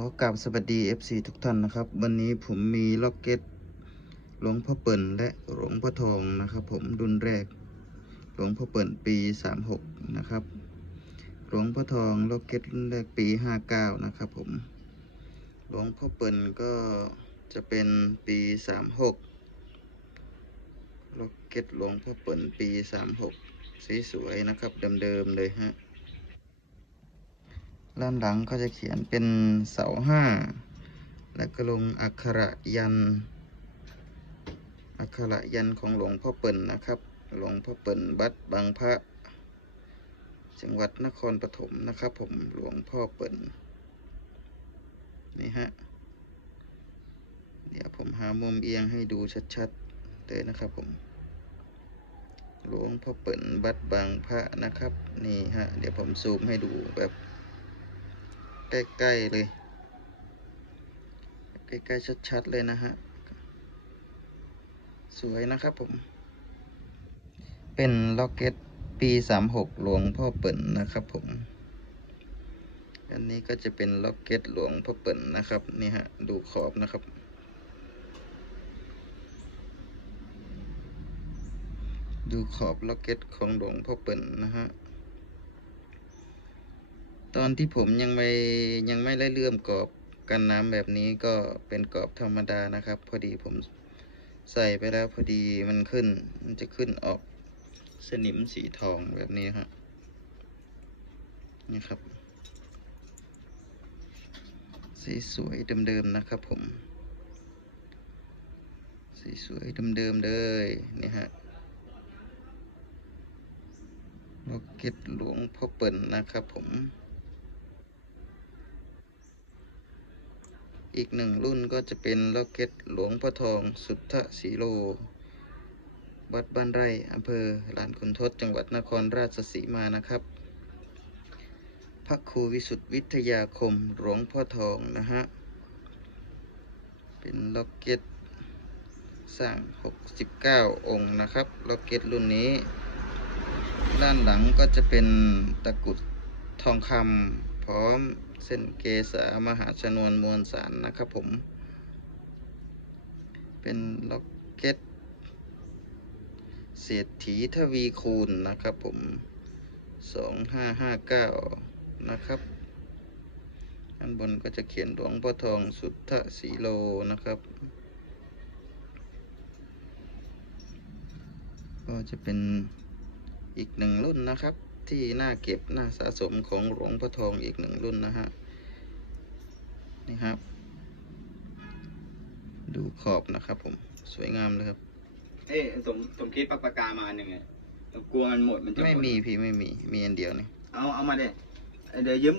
อกราบสวัสดี FC ทุกท่านนะครับ วันนี้ผมมีล็อกเก็ตหลวงพ่อเปิ่นและหลวงพ่อทองนะครับ ผมรุ่นแรก หลวงพ่อเปิ่นปี 36 นะครับ หลวงพ่อทองล็อกเก็ตรุ่นแรกปี 59 นะครับผม หลวงพ่อเปิ่นก็จะเป็นปี 36ล็อกเก็ตหลวงพ่อเปิ่นปี 36สีสวยนะครับเดิมๆเลยฮะ ด้านหลังก็จะเขียนเป็นเสาห้า แล้วก็ลงอักขระยัน อักขระยันของหลวงพ่อเปิ่นนะครับ หลวงพ่อเปิ่นบัดบางพระ จังหวัดนครปฐมนะครับ ผม หลวงพ่อเปิ่น นี่ฮะ เดี๋ยวผมหามุมเอียงให้ดูชัดๆเลยนะครับผมหลวงพ่อเปิ่นบัดบางพระนะครับ นี่ฮะ เดี๋ยวผมซูมให้ดูแบบ ใกล้ๆเลย ใกล้ๆชัดๆเลยนะฮะ สวยนะครับผม เป็นล็อกเก็ตปี36หลวงพ่อเปิ่นนะครับผม อันนี้ก็จะเป็นล็อกเก็ตหลวงพ่อเปิ่นนะครับ นี่ฮะ ดูขอบนะครับดูขอบล็อกเก็ตของหลวงพ่อเปิ่นนะฮะ ตอนที่ผมยังไม่ยังไม่ได้เลื่อมกรอบกันน้ำแบบนี้ก็เป็นกรอบธรรมดานะครับ พอดีผมใส่ไปแล้วพอดีมันขึ้น มันจะขึ้นออกสนิมสีทองแบบนี้ฮะนี่ครับ สีสวยเดิมๆนะครับผม สีสวยเดิมๆเลยนี่ฮะล็อกเก็ตหลวงพ่อเปิ่นนะครับผม อีกหนึ่งรุ่นก็จะเป็นล็อกเก็ตหลวงพ่อทอง สุทธสีโล วัดบ้านไร่อำเภอลานขุนทดจังหวัดนครราชสีมานะครับ พระครูวิสุทธิวิทยาคมหลวงพ่อทองนะฮะ เป็นล็อกเก็ตสร้าง 69 องค์นะครับ ล็อกเก็ตรุ่นนี้ ด้านหลังก็จะเป็นตะกรุดทองคำ พร้อมเส้นเกษามหาชนวนมวลสารนะครับผม เป็นล็อกเก็ตเศรษฐีทวีคูณนะครับผม 2559 นะครับ อันบนก็จะเขียนหลวงพ่อทองสุทธสีโลนะครับ ก็จะเป็นอีกหนึ่งรุ่นนะครับ ที่น่าเก็บน่าสะสมของหลวงพ่อทองอีกหนึ่งรุ่นนะฮะนี่ครับ ดูขอบนะครับผมสวยงามเลยครับ เอ้ยสมสมคิดปากปากกามาอันหนึ่งไงเรากลัวมันหมดมันจะหดไม่มีพี่ไม่มีมีอันเดียวนี่เอาเอามาเด็เดี๋ยวยืม